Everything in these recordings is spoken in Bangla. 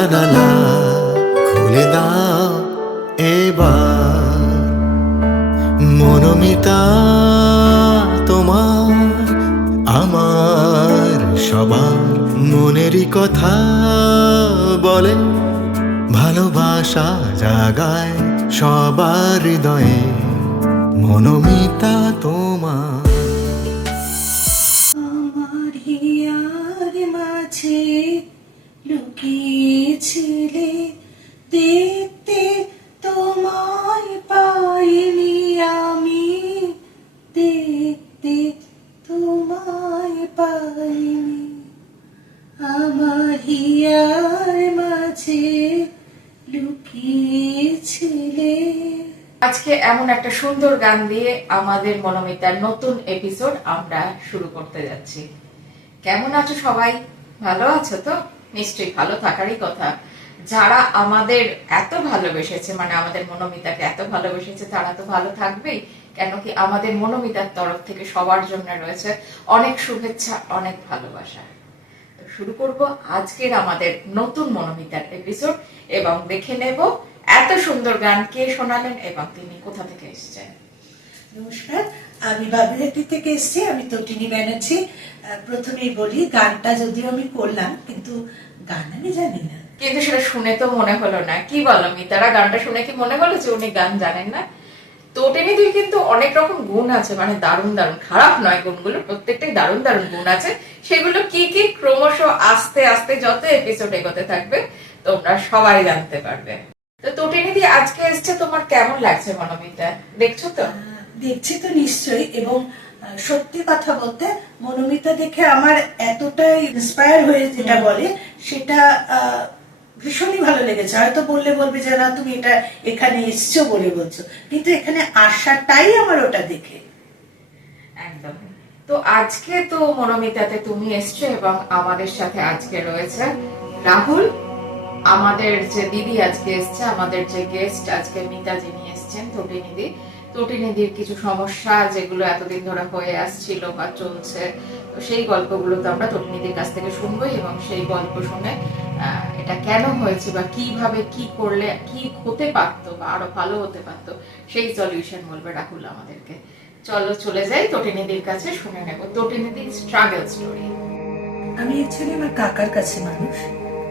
জানালা খুলে দাও এবার, মনোমিতা তোমার আমার সবার মনেরই কথা বলে, ভালোবাসা জাগায় সবার হৃদয়ে, মনোমিতা তোমার। আমার হিয়ার মাঝে লুকিয়েছিলে, দেখতে তোমায় পাইনি আমি, দেখতে তোমায় পাইনি। আমার হিয়ার মাঝে লুকিয়েছিলে। আজকে এমন একটা সুন্দর গান দিয়ে আমাদের মনোমিতার নতুন এপিসোড আমরা শুরু করতে যাচ্ছি। কেমন আছো সবাই? ভালো আছো তো? নিশ্চয়ই ভালো থাকারই কথা। যারা আমাদের এত ভালোবেসেছে, মানে আমাদের মনোমিতাকে এত ভালোবেসেছে, তারা তো ভালো থাকবেই। কেন কি আমাদের মনোমিতার তরফ থেকে সবার জন্য রয়েছে অনেক শুভেচ্ছা, অনেক ভালোবাসা। তো শুরু করব আজকের আমাদের নতুন মনোমিতার এপিসোড এবং দেখে নেব এত সুন্দর গান কে শোনালেন এবং তিনি কোথা থেকে এসেছেন। নমস্কার, আমি বাবুরাটি থেকে এসেছি। আমি তটিনী ব্যানার্জি। প্রথমেই বলি, গানটা যদিও আমি করলাম, কিন্তু গান আমি জানি না। কিন্তু সেটা শুনে তো মনে হলো না। কি বলো মিতারা, গানটা শুনে কি মনে হলো যে উনি গান জানেন না? তটিনীদের কিন্তু অনেক রকম গুণ আছে, মানে দারুণ দারুণ, খারাপ নয় গুণগুলো, প্রত্যেকটাই দারুণ দারুণ গুণ আছে। সেগুলো কি কি ক্রমশ আস্তে আস্তে যত এপিসোড এগোতে থাকবে তোমরা সবাই জানতে পারবে। তো তটিনীদি আজকে এসছে, তোমার কেমন লাগছে মনোমিতা? দেখছো তো? দেখছি তো নিশ্চয়ই। এবং সত্যি কথা বলতে, মনোমিতা দেখে আমার এতটাই ইন্সপায়ার হয়ে যেটা বলে, সেটা ভীষণই ভালো লেগেছে। হয়তো বলবে যে না, তুমি এটা এখানে এসছো বলে বলছো, কিন্তু এখানে আসাটাই আমার ওটা দেখে। একদম। তো আজকে তো মনোমিতাতে তুমি এসছো এবং আমাদের সাথে আজকে রয়েছে রাহুল, আমাদের যে দিদি আজকে এসছে, আমাদের যে গেস্ট আজকে মিতা যিনি এসছেন, তটিনীদি। তটিনীদির কিছু সমস্যা যেগুলো এতদিন ধরে হয়ে আসছিল বা চলছে, তো সেই গল্পগুলো তো আমরা তটিনীদির কাছ থেকে শুনবো এবং সেই গল্প শুনে এটা কেন হয়েছে বা কিভাবে কি করলে কি হতে পারতো বা আরো ভালো হতে পারতো, সেই সলিউশন বলবে রাহুল আমাদেরকে। চলো চলে যাই তটিনীদির কাছে, শুনে নেব তটিনীদির স্ট্রাগল স্টোরি। আমি অ্যাকচুয়ালি আমার কাকার কাছে মানুষ।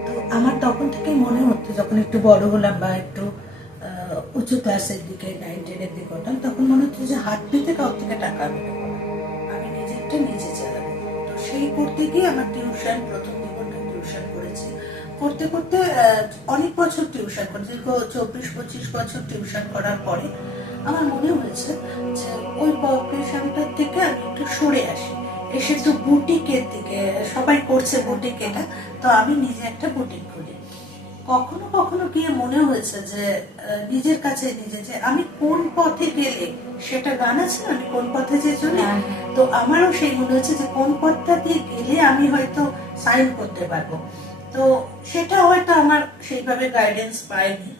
তো আমার তখন থেকে মনে হতো, যখন একটু বড় হলাম বা একটু উঁচু ক্লাসের দিকে 9-10-এর দিকে হতাম, তখন মনে হতো যে হাত পেতে কাউ থেকে টাকা আমি নিজেরটা নিজে চালাবো। তো সেই করতে গিয়ে আমার টিউশন, প্রথম জীবনটা টিউশন করেছি। করতে করতে অনেক বছর টিউশন করে, দীর্ঘ 24-25 বছর টিউশন করার পরে আমার মনে হয়েছে যে ওই প্রফেশনটার থেকে আমি একটু সরে আসি, এসে তো বুটিকের দিকে, সবাই করছে বুটিক, এটা তো আমি নিজে একটা বুটিক খুলি। কখনো কখনো গিয়ে মনে হয়েছে যে নিজের কাছে নিজে, যে আমি কোন পথে গেলে, সেটা গান আছে না, আমি কোন পথে যে চলি, তো আমারও সেই মনে হচ্ছে যে কোন পথটা দিয়ে গেলে আমি হয়তো সাইন করতে পারবো। তো সেটা হয়তো আমার সেইভাবে গাইডেন্স পাইনি,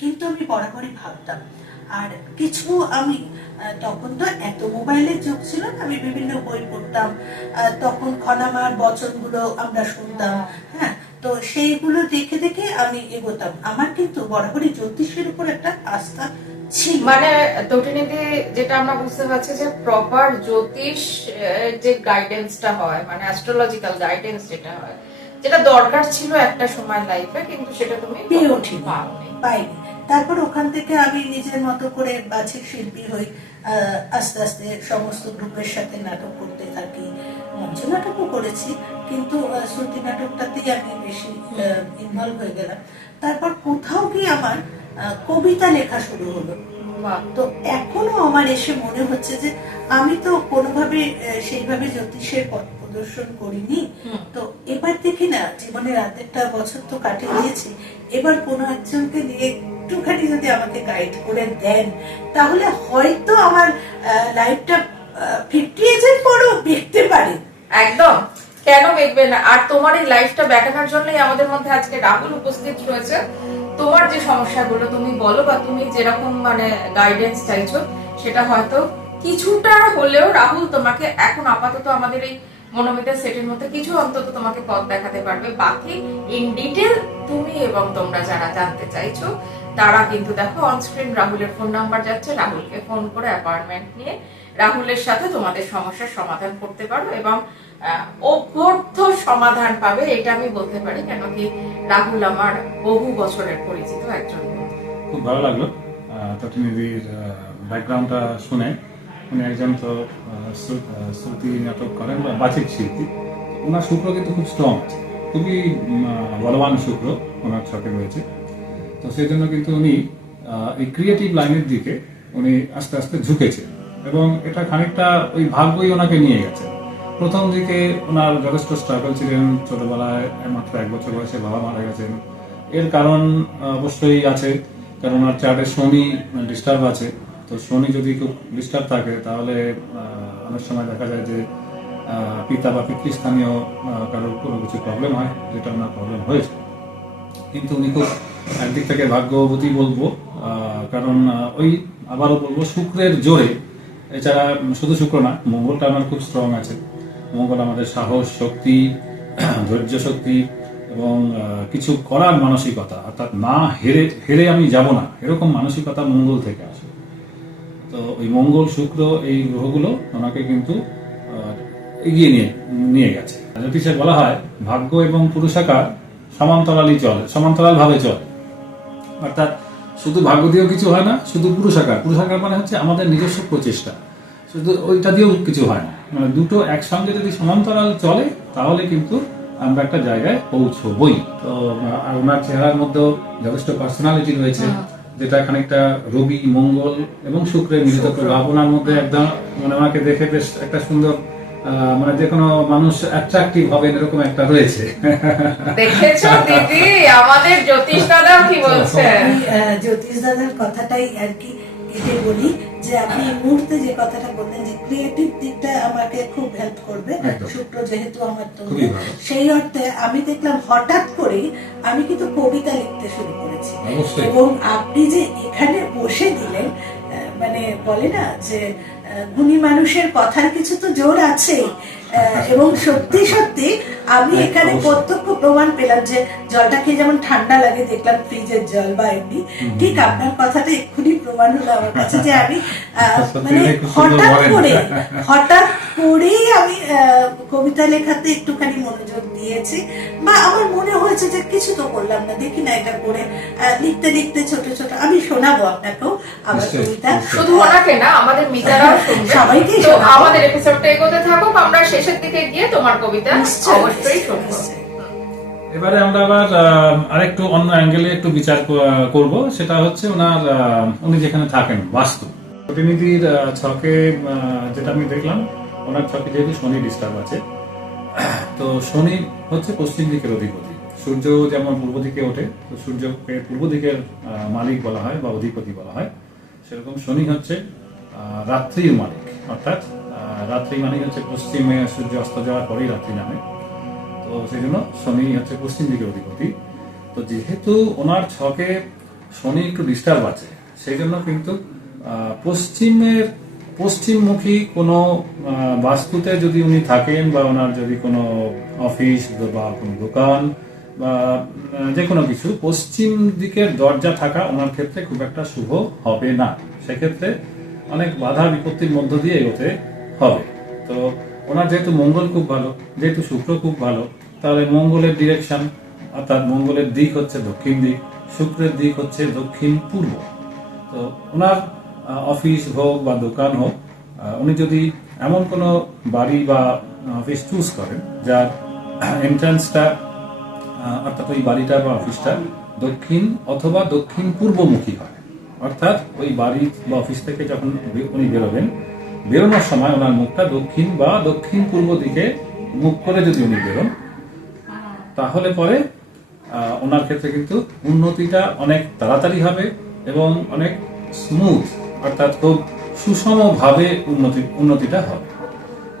কিন্তু আমি বরাবরই ভাবতাম। আর কিছু আমি তখন তো এত মোবাইলের যুগ ছিল না, আমি বিভিন্ন বই পড়তাম, তখন খনামার বচনগুলো আমরা শুনতাম। হ্যাঁ, তো সেইগুলো দেখে দেখে আমি এগোতাম। আমার কিন্তু বরাবরই জ্যোতিষের উপর একটা আস্থা ছিল। মানে তটিনীদি, যেটা আমরা বুঝতে পারছি যে প্রপার জ্যোতিষ যে গাইডেন্সটা হয়, মানে অ্যাস্ট্রোলজিক্যাল গাইডেন্স যেটা হয়, যেটা দরকার ছিল একটা সময় লাইফে, কিন্তু সেটা তুমি পেয়ে ওঠিনি, পাইনি। তারপর ওখান থেকে আমি নিজের মতো করে বাচিক শিল্পী হই। আস্তে আস্তে সমস্ত গ্রুপের সাথে নাটক করতে থাকি, মঞ্চ নাটকও করেছি, কিন্তু শ্রুতি নাটকটাতেই আমি বেশি ইনভলভ হয়ে গেলাম। তারপর কোথাও গিয়ে আমার কবিতা লেখা শুরু হলো। তো এখনো আমার এসে মনে হচ্ছে যে আমি তো কোনোভাবে সেইভাবে জ্যোতিষের পথ প্রদর্শন করিনি। তো এবার দেখি না, জীবনের রাতেরটা বছর তো কাটিয়ে দিয়েছি, এবার কোনো একজনকে নিয়ে একটুখানি যদি আমাকে গাইড করে দেন, তাহলে হয়তো আমার লাইফটা 50 এজের পরও দেখতে পারে। একদম, কেন দেখবে না? আর তোমার এই লাইফটা দেখানোর জন্যই আমাদের মধ্যে আজকে রাহুল উপস্থিত রয়েছে। তোমার যে সমস্যাগুলো তুমি বলো বা তুমি যেরকম মানে গাইডেন্স চাইছো, সেটা হয়তো কিছুটা হলেও রাহুল তোমাকে এখন আপাতত আমাদের এই মনোমিতা সেটের মধ্যে কিছু অন্তত তোমাকে পথ দেখাতে পারবে। বাকি ইন ডিটেল তুমি এবং তোমরা যারা জানতে চাইছো তারা কিন্তু দেখো অনস্ক্রিন রাহুলের ফোন নাম্বার যাচ্ছে, রাহুলকে ফোন করে অ্যাপয়েন্টমেন্ট নিয়ে রাহুলের সাথে তোমাদের সমস্যার সমাধান করতে পারো এবং অভ্যর্থ সমাধান পাবে, এটা আমি বলতে পারি। কেন কি রাহুল আমার বহু বছরের পরিচিত একজন বন্ধু। খুব ভালো লাগলো তটিনীদির ব্যাকগ্রাউন্ডটা শুনে। উনি একজন তো শ্রুতি নাটক করেন বা বাচিক শিল্পী। ওনার শুক্র কিন্তু খুব স্ট্রং আছে, খুবই বলবান শুক্র ওনার ছকে রয়েছে। তো সেই জন্য কিন্তু উনি এই ক্রিয়েটিভ লাইনের দিকে উনি আস্তে আস্তে ঝুঁকেছে এবং এটা খানিকটা ওই ভাগ্যই ওনাকে নিয়ে গেছে। প্রথম দিকে ওনার যথেষ্ট স্ট্রাগল ছিলেন, ছোটবেলায় মাত্র 1 বছর বয়সে বাবা মারা গেছেন। এর কারণ অবশ্যই আছে, কারণ ওনার চার্টে শনি ডিস্টার্ব আছে। তো শনি যদি খুব ডিস্টার্ব থাকে তাহলে অনেক সময় দেখা যায় যে পিতা বা পিতৃস্থানীয় কারোর কোনো কিছু প্রবলেম হয়, যেটা ওনার প্রবলেম হয়েছে। কিন্তু উনি খুব একদিক থেকে ভাগ্যবতী বলবো, কারণ ওই আবারও বলবো শুক্রের জোরে, এছাড়া শুধু শুক্র না, মঙ্গলটা আমার খুব স্ট্রং আছে। মঙ্গল আমাদের সাহস, শক্তি, ধৈর্য শক্তি এবং কিছু করার মানসিকতা, অর্থাৎ না হেরে হেরে আমি যাব না, এরকম মানসিকতা মঙ্গল থেকে আসে। তো ওই মঙ্গল শুক্র এই গ্রহগুলো ওনাকে কিন্তু এগিয়ে নিয়ে গেছে। জ্যোতিষে বলা হয় ভাগ্য এবং পুরুষাকার সমান্তরাল ভাবে চলে। অর্থাৎ শুধু ভাগ্য দিয়েও কিছু হয় না, শুধু পুরুষাকার মানে হচ্ছে আমাদের নিজস্ব প্রচেষ্টা, শুধু ওইটা দিয়েও কিছু হয় না। মানে দুটো একসঙ্গে যদি সমান্তরাল চলে তাহলে কিন্তু আমরা একটা জায়গায় পৌঁছবই। তো ওনার চেহারার মধ্যেও যথেষ্ট পার্সোনালিটি রয়েছে, যেটা খানিকটা রবি, মঙ্গল এবং শুক্রের মিলিত প্রভাব ওনার মধ্যে একদম, মানে ওনাকে দেখে বেশ একটা সুন্দর, মানে যে কোনো মানুষ অ্যাট্রাকটিভ হবে এরকম একটা রয়েছে। দেখেছো দিদি, আমাদের জ্যোতিষ দাদাও কি বলছেন? জ্যোতিষ দাদার কথাটাই আর কি এটাই বলি যে আপনি এই মুহূর্তে যে কথাটা বললেন যে ক্রিয়েটিভ দিকটা আমাকে খুব হেল্প করবে, শুক্র যেহেতু আমার তো সেই অর্থে আমি দেখলাম হঠাৎ করেই আমি কিন্তু কবিতা লিখতে শুরু করেছি। এবং আপনি যে এখানে বসে দিলেন, মানে বলে না যে গুণী মানুষের কথার কিছু তো জোর আছে, এবং সত্যি সত্যি আমি এখানে প্রত্যক্ষ প্রমাণ পেলাম যে জলটা খেয়ে যেমন ঠান্ডা লাগে, দেখলাম ফ্রিজের জল বা এমনি, ঠিক আপনার কথাটা এক্ষুনি প্রমাণ হলো আমার কাছে যে আমি মানে হঠাৎ করেই আমি কবিতা লেখাতে একটুখানি মনোযোগ দিয়েছি, বা আমার মনে হয়েছে যে কিছু তো করলাম না, দেখি না এটা করে লিখতে লিখতে ছোট ছোট আমি শোনাবো আপনাকেও আমার কবিতা। শুধু ওনাকে না, আমাদের মিতারাও শুনবে, সবাইকে। তো আমাদের এপিসোডটা এগোতে থাকুক, আমরা শেষের দিকে গিয়ে তোমার কবিতা অবশ্যই শুনবো। এবারে আমরা আবার আরেকটু অন্য অ্যাঙ্গেলে একটু বিচার করব, সেটা হচ্ছে ওনার উনি যেখানে থাকেন বাস্তু। প্রতিনিধির ছকে যেটা আমি দেখলাম, ওনার ছকে যেহেতু শনি ডিস্টার্ব আছে, তো শনি হচ্ছে পশ্চিম দিকের অধিপতি। সূর্য যেমন পূর্ব দিকে ওঠে, তো সূর্যকে পূর্ব দিকের মালিক বলা হয় বা অধিপতি বলা হয়, সেরকম শনি হচ্ছে রাত্রির মালিক। অর্থাৎ রাত্রি মালিক হচ্ছে পশ্চিমে, সূর্য অস্ত যাওয়ার পরেই রাত্রি নামে। তো সেই জন্য শনি হচ্ছে পশ্চিম দিকের অধিপতি। তো যেহেতু ওনার ছকে শনি একটু ডিস্টার্ব আছে, সেই জন্য কিন্তু পশ্চিমমুখী কোনো বাস্তুতে যদি উনি থাকেন, বা ওনার যদি কোনো অফিস বা কোনো দোকান বা যে কোনো কিছু পশ্চিম দিকের দরজা থাকা ওনার ক্ষেত্রে খুব একটা শুভ হবে না। সেক্ষেত্রে অনেক বাধা বিপত্তির মধ্য দিয়ে এগোতে হবে। তো ওনার যেহেতু মঙ্গল খুব ভালো, যেহেতু শুক্র খুব ভালো, তাহলে মঙ্গলের ডিরেকশন, অর্থাৎ মঙ্গলের দিক হচ্ছে দক্ষিণ দিক, শুক্রের দিক হচ্ছে দক্ষিণ পূর্ব। তো ওনার অফিস হোক বা দোকান হোক, উনি যদি এমন কোনো বাড়ি বা অফিস চুজ করেন যার এন্ট্রান্সটা, অর্থাৎ ওই বাড়িটা বা অফিসটা দক্ষিণ অথবা দক্ষিণ পূর্বমুখী হয়, অর্থাৎ ওই বাড়ি বা অফিস থেকে যখন উনি বেরোনোর সময় ওনার মুখটা দক্ষিণ বা দক্ষিণ পূর্ব দিকে মুখ করে যদি উনি বেরোন, তাহলে পরে ওনার ক্ষেত্রে কিন্তু উন্নতিটা অনেক তাড়াতাড়ি হবে এবং অনেক স্মুথ, অর্থাৎ খুব সুষমভাবে উন্নতিটা হবে।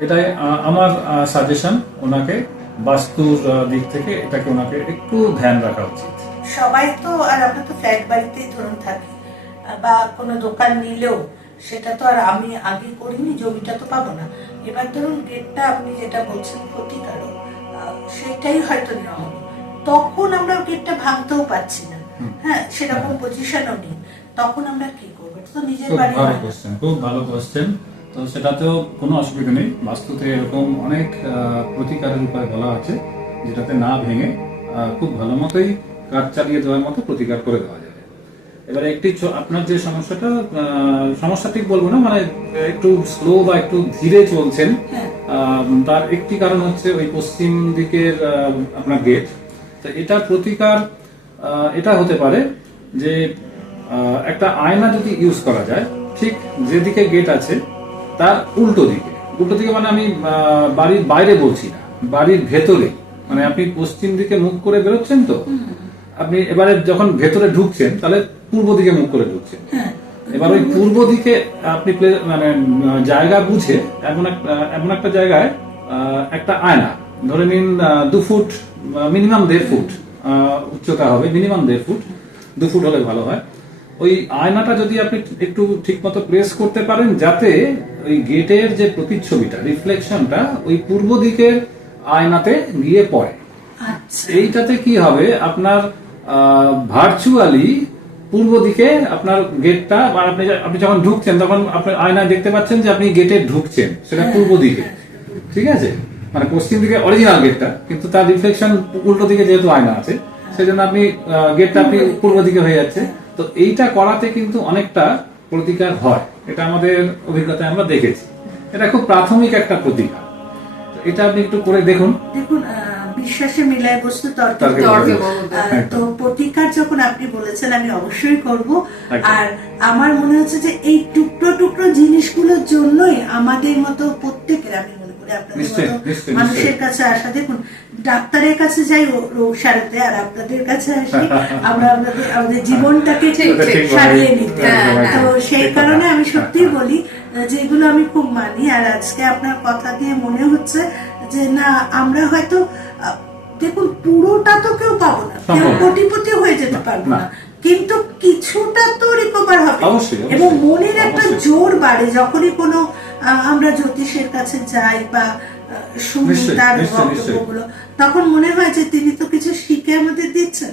এটাই আমার সাজেশন ওনাকে, বাস্তুর দিক থেকে এটাকে ওনাকে একটু ধ্যান রাখা উচিত। সবাই তো, আর আমরা তো ফ্ল্যাট বাড়িতেই ধরুন থাকি, বা কোনো দোকান নিলেও সেটা তো আর আমি আগে করিনি, জমিটা তো পাবো না। এবার ধরুন গেটটা আপনি যেটা বলছেন ক্ষতিকারক, সেটাই হয়তো নেওয়া হলো, তখন আমরা গেটটা ভাঙতেও পারছি না, হ্যাঁ সেরকম পজিশনও নেই, তখন আমরা কি করবো? এটা তো নিজের খুব বাড়ি ভালো হয় না। কোশ্চেন, খুব ভালো কোশ্চেন। তো সেটাতেও কোনো অসুবিধা নেই, বাস্তুতে এরকম অনেক প্রতিকারের উপায় বলা আছে যেটাতে না ভেঙে খুব ভালো মতোই কাজ চালিয়ে দেওয়ার মতো প্রতিকার করে দেওয়া যাবে। এবারে একটি আপনার যে সমস্যাটা, সমস্যা ঠিক বলবো না, মানে একটু স্লো বা একটু ধীরে চলছেন, তার একটি কারণ হচ্ছে ওই পশ্চিম দিকের আপনার গেট। তো এটা প্রতিকার এটা হতে পারে যে একটা আয়না যদি ইউজ করা যায়, ঠিক যেদিকে গেট আছে তার উল্টো দিকে, উল্টো দিকে মানে আমি বাড়ির বাইরে বলছি না, বাড়ির ভেতরে, মানে আপনি পশ্চিম দিকে মুখ করে বেরোচ্ছেন, তো আপনি এবারে যখন ভেতরে ঢুকছেন তাহলে পূর্ব দিকে মুখ করে ঢুকছেন। এবার ওই পূর্ব দিকে আপনি মানে জায়গা বুঝে এমন একটা জায়গায় একটা আয়না, ধরে নিন 2 ফুট, মিনিমাম 1.5 ফুট উচ্চতা হবে, মিনিমাম 1.5 ফুট, 2 ফুট হলে ভালো হয়। ওই আয়নাটা যদি আপনি একটু ঠিক মতো প্লেস করতে পারেন, যাতে ওই গেটের যে প্রতিচ্ছবিটা, রিফ্লেকশনটা ওই পূর্ব দিকের আয়নাতে গিয়ে পড়ে। এইটাতে কি হবে, আপনার ভার্চুয়ালি পূর্ব দিকে আপনার গেটটা, আপনি যখন ঢুকছেন তখন আপনি আয়নায় দেখতে পাচ্ছেন যে আপনি গেটে ঢুকছেন, সেটা পূর্ব দিকে, ঠিক আছে? মানে পশ্চিম দিকে অরিজিনাল গেটটা, কিন্তু তার রিফ্লেকশন উল্টো দিকে যেহেতু আয়না আছে, সেজন্য আপনি গেটটা আপনি পূর্ব দিকে হয়ে যাচ্ছে। তো এইটা করাতে কিন্তু অনেকটা প্রতিকার হয়, এটা আমাদের অভিজ্ঞতায় আমরা দেখেছি। এটা খুব প্রাথমিক একটা প্রতিকার, এটা আপনি একটু করে দেখুন। দেখুন, বিশ্বাসে মিলায় বস্তু তর্কে তর্কে বহু। বহু। তো প্রতিকার যখন আপনি বলেছেন আমি অবশ্যই করব। একদম। আর আমার মনে হচ্ছে যে এই টুকরো টুকরো জিনিসগুলোর জন্যই আমাদের মতো প্রত্যেকের, আমি মনে করি আপনাদের নিশ্চয়ই, মতো নিশ্চয়ই, মানুষের নিশ্চয়ই। কাছে আসা, দেখুন ডাক্তারের কাছে যাই রোগ সারাতে, আর আপনাদের কাছে আসি আমরা আমাদের জীবনটাকে ঠিক, ঠিক। সারিয়ে নিতে। হ্যাঁ, তো হ্যাঁ, সেই ঠিক কারণে কথা। আমি সত্যিই বলি যেগুলো আমি খুব মানি। আর আজকে আপনার কথা দিয়ে মনে হচ্ছে যে না, আমরা হয়তো দেখুন পুরোটা তো কেউ পাবো না, কেউ সম্ভব না। কোটিপতি হয়ে যেতে পারবো না। না, কিন্তু কিছুটা তো রিকভার হবে। অবশ্যই, অবশ্যই, এবং মনের একটা অবশ্যই। জোর বাড়ে যখনই কোনো আমরা জ্যোতিষের কাছে যাই বা শুনি নিশ্চয়ই, তার নিশ্চয়ই, নিশ্চয়ই। বক্তব্যগুলো, তখন মনে হয় যে তিনি তো কিছু শিখে আমাদের দিচ্ছেন।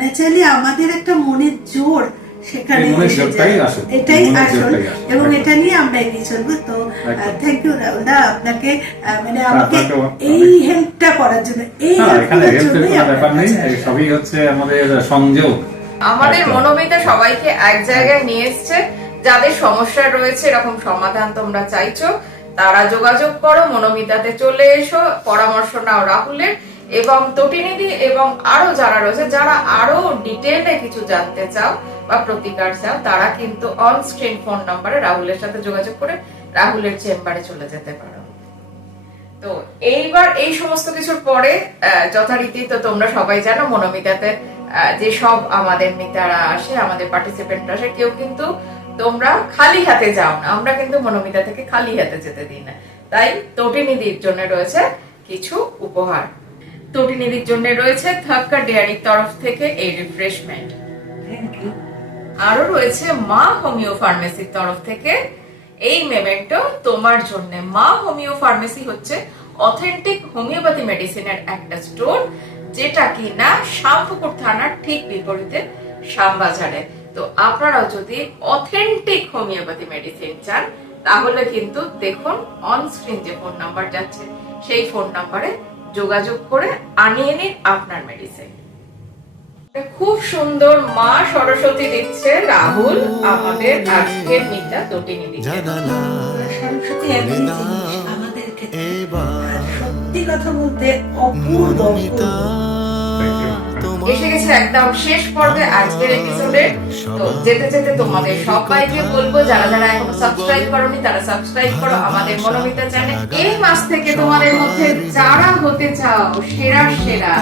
ন্যাচারালি আমাদের একটা মনের জোর সেখানে এই মনের এসে জোরটাই যায়। আসল, এটাই মনের আসল, জোরটাই আসল, এবং একদম। এটা নিয়ে আমরা এগিয়ে চলবো। তো একদম। থ্যাংক ইউ রাহুল দা, আপনাকে মানে আমাকে আপনাকেও এই হেল্পটা করার জন্য, এই না, এখানে হেল্পটার হেল্পের জন্যই কোনো আপনার ব্যাপার নেই, কাছে এই আসা। সবই হচ্ছে আমাদের সংযোগ। আমাদের একদম। মনোমিতা সবাইকে এক জায়গায় নিয়ে এসছে, যাদের সমস্যা রয়েছে, এরকম সমাধান তোমরা চাইছো, তারা যোগাযোগ করো, মনোমিতাতে চলে এসো, পরামর্শ নাও রাহুলের এবং তটিনিধি এবং আরো যারা রয়েছে, যারা আরো ডিটেইলে কিছু জানতে চাও বা প্রতিকার চাও, তারা কিন্তু অন স্ক্রিন ফোন নম্বরে রাহুলের সাথে যোগাযোগ করে রাহুলের চেম্বারে চলে যেতে পারো। তো এইবার এই সমস্ত কিছুর পরে যথারীতি তো তোমরা সবাই জানো মনোমিতাতে যে সব আমাদের মিতারা আসে, আমাদের পার্টিসিপেন্ট আসে, কেউ কিন্তু তোমরা খালি হাতে যাও না, আমরা কিন্তু মনোমিতা থেকে খালি হাতে যেতে দিই না। তাই তটিনিধির জন্য রয়েছে কিছু উপহার। তটিনিধির জন্য রয়েছে থাক্কা ডেয়ারির তরফ থেকে এই রিফ্রেশমেন্ট, থ্যাংক ইউ। আরো রয়েছে মা হোমিও ফার্মেসির তরফ থেকে এই মেমেন্টো তোমার জন্য। মা হোমিও ফার্মেসি হচ্ছে অথেন্টিক হোমিওপ্যাথি মেডিসিনের একটা স্টোর, যেটা কি না শ্যামপুকুর থানার ঠিক বিপরীতে শ্যামবাজারে। তো আপনারাও যদি অথেন্টিক হোমিওপ্যাথি মেডিসিন চান, তাহলে কিন্তু দেখুন অন স্ক্রিন যে ফোন নাম্বার যাচ্ছে, সেই ফোন নাম্বারে যোগাযোগ করে আনিয়ে নিন আপনার মেডিসিন। খুব সুন্দর মা সরস্বতী দিচ্ছে রাহুল আমাদের আজকের মিতা তটিনিধিকে। সরস্বতী একই জিনিস আমাদের ক্ষেত্রে। এবার আর সত্যি কথা বলতে অপূর্ব মনোমিতা এসে গেছে একদম শেষ পর্বে আজকের এপিসোডে। তো যেতে যেতে তোমাদের সবাইকে বলবো, যারা যারা এখনো সাবস্ক্রাইব করোনি তারা সাবস্ক্রাইব করো আমাদের মনোমিতা চ্যানেল। এই মাস থেকে তোমাদের মধ্যে যারা হতে চাও সেরা সেরা,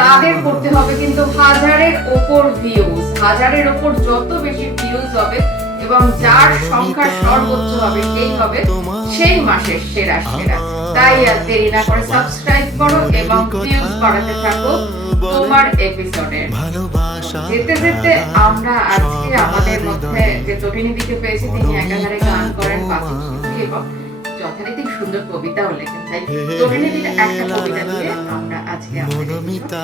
তাদের করতে হবে কিন্তু 1000-এর ওপর ভিউজ। 1000-এর ওপর যত বেশি ভিউজ হবে এবং যার সংখ্যা সর্বোচ্চ হবে সেই হবে সেই মাসের সেরা সেরা। তাই আর দেরি না করে সাবস্ক্রাইব করো এবং ভিউজ বাড়াতে থাকো তোমার এপিসোডে। ভালোবাসা যেতে যেতে আমরা আজকে আমাদের মধ্যে যে তটিনীদিকে পেয়েছি, তিনি একাধারে গান করেন, বাচিক শিল্পী এবং যথারীতি সুন্দর কবিতাও লেখেন। তাই তটিনীদির একটা কবিতা দিয়ে আমরা আজকে আমাদের মনোমিতা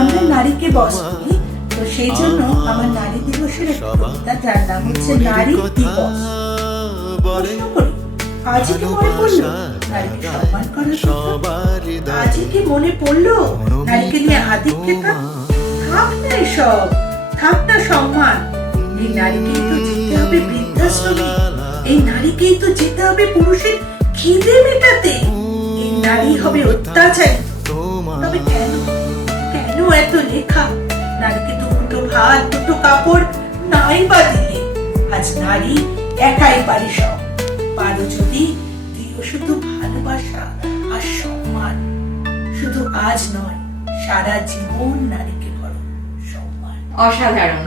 আমরা নারীকে বস করি, তো সেই জন্য আমার নারী দিবসের একটা কবিতা যার নাম হচ্ছে নারী দিবস। বলে প্রশ্ন করি, আজই কি মনে পড়লো নারীকে সম্মান করার কথা? সবার আজই কি মনে পড়লো নারীকে নিয়ে আদিক্ষে থাক? থাক না এসব, থাক না সম্মান। এই নারীকেই তো যেতে হবে বৃদ্ধাশ্রমে, এই নারীকেই তো যেতে হবে পুরুষের খিদে মেটাতে, এই নারী হবে অত্যাচারী। তবে কেন, কেন এত লেখা? নারীকে দুটো ভাত দুটো কাপড় নাই বা দিলে, আজ নারী একাই পারে সব। পারো যদি দিও শুধু ভালোবাসা আর সম্মান, শুধু আজ নয় সারা জীবন নারীকে করো সম্মান। অসাধারণ।